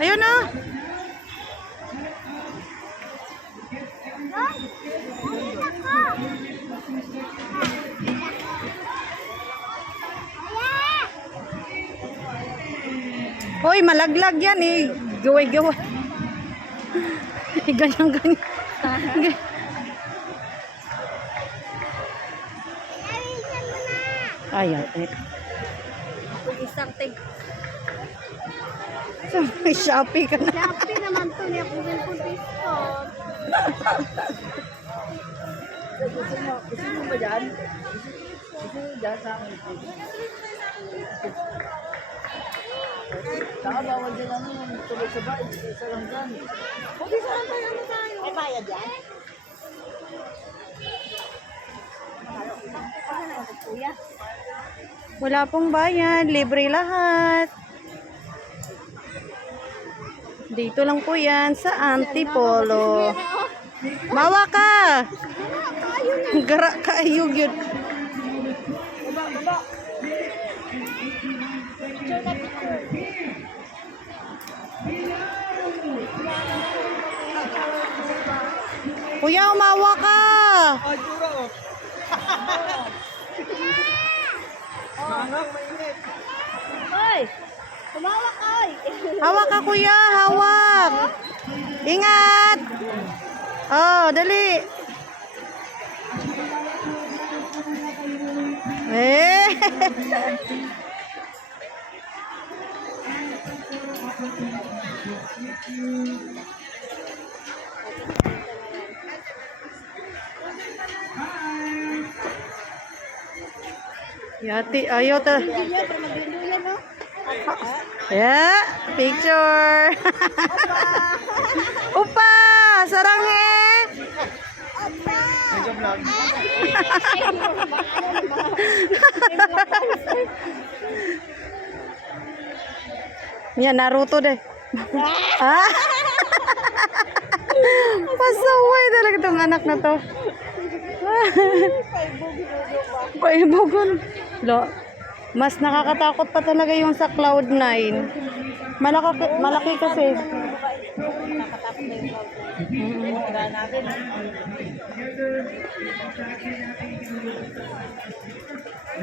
Ayun na. Hoy, malaglag yan eh. Gaway-gaway. Ganyan-ganyan. Ayan eh. Isang tig. So, may Shopee ka na. Shopee naman to niya kung yung discount. Gusto mo ba dyan? Gusto mo dyan sa akin? Saka bawal dyan ano, tuloy sa bahay, isa lang dyan. Huwag isa lang tayo ano tayo. May bayad yan? Kuya. Wala pong bayan. Libre lahat. Dito lang po yan sa Antipolo. Mawa ka! Gara kaayog yun. Kuya, umawa ka! Ay, dura oh. Mangang mainit. Hoy! Tumawak ka, oy! Hawak ka, kuya. Hawak. Ingat. Oh, dali. Eh. Yati, ayaw ta. Ya, picture. Upa, sarang eh. Medyo vlog. Yan, Naruto deh. Ah. Pasaway talaga itong anak na to. Paibugon. Lo, mas nakakatakot pa talaga yung sa Cloud9. Malaki kasi.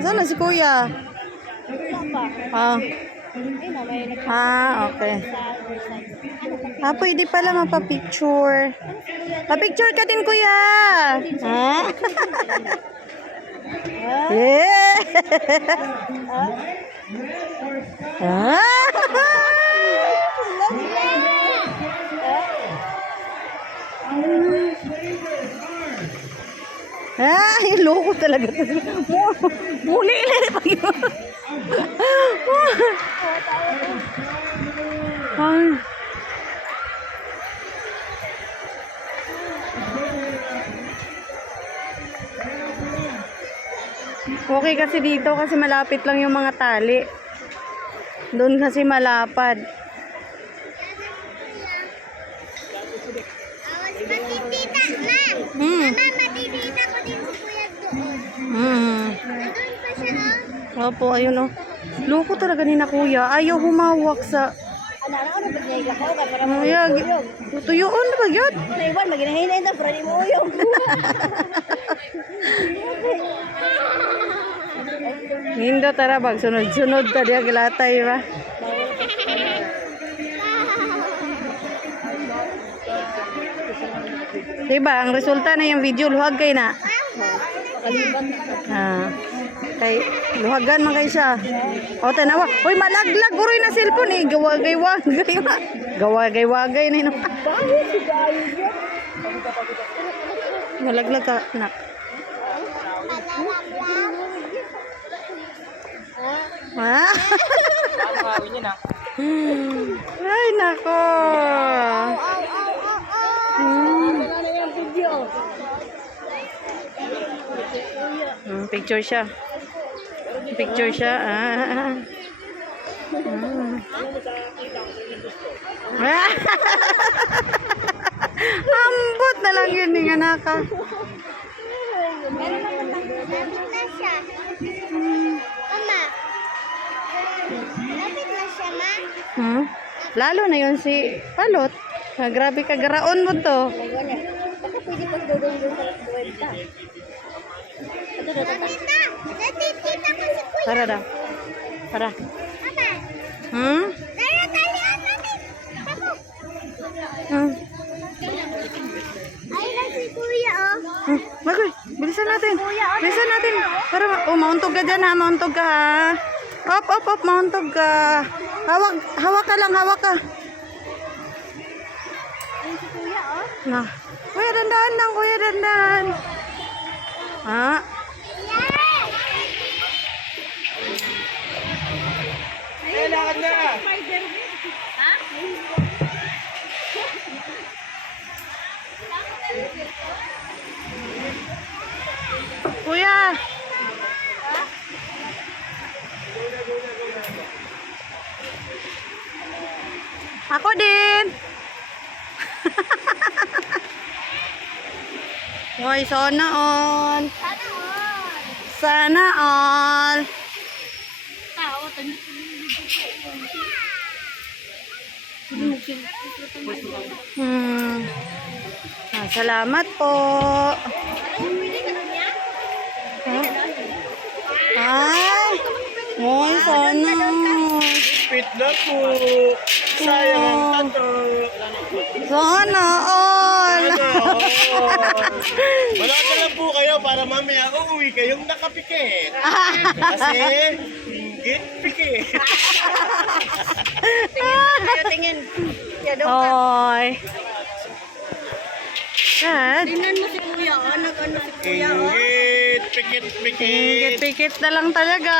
Saan na si Kuya? Okay. Pwede pala mapapicture. Pa-picture ka din, Kuya. Ha? Yeah. Loko talaga. Muli lang pa yun. Okay kasi dito kasi malapit lang yung mga tali. Doon kasi malapad. Matitita, ma! Mama, matitita ko din si Kuya doon. Nandun pa siya, oh. Opo, ayun oh. Loko talaga ni na Kuya. Ayaw humawak sa... Ano ba niya ko? Para Ayag. Tutuyuon na ba yun? Iwan, maginahinay na, para di mo uyong. Hindo tara bag sunod-sunod ta diya gilatay ba. Diba ang resulta na yung video luhag kay na. Kay luhagan man kay siya. O tanawa. Hoy malaglag uroy na cellphone eh. Gawagay-wagay na. Gawagay-wagay na. Malaglag ka nak. Ha? Ay, nako. Picture siya. Picture siya. Ambot na lang yun ng anak ka. Lapit na siya. Mama. Lapit na siya, ma. Lalo na yun si Palot. Ah, grabe ka, garaon mo to. Baka pwede pang gawin doon sa kwenta. Ito na, tata. Tita, natitita ko si kuya. Tara daw. Tara. Papa, Hmm? tara talian natin. Papa. Hmm? Ay, lang si kuya, oh. Hmm? Magoy, bilisan natin. Bilisan natin. Para mauntog ka dyan ha, mauntog ka ha. Op, mauntog ka. Hawak ka lang, hawak ka. Ay, si kuya, oh. Na. Kuya, dandahan lang, kuya, dandahan. Ha? Yes! Kailangan na! Kuya. Ako din. Hoy, sana all. Sana all. Sana all. Salamat po. Ay. Hoy, sana. Pit na po! Sayang ang tato! Sana all. Wala ka lang po kayo para mamaya uuwi kayong nakapikit. Kasi, inggit pikit. Tingin. Hoy. Dad. Inggit, pikit, pikit. Pikit na lang talaga.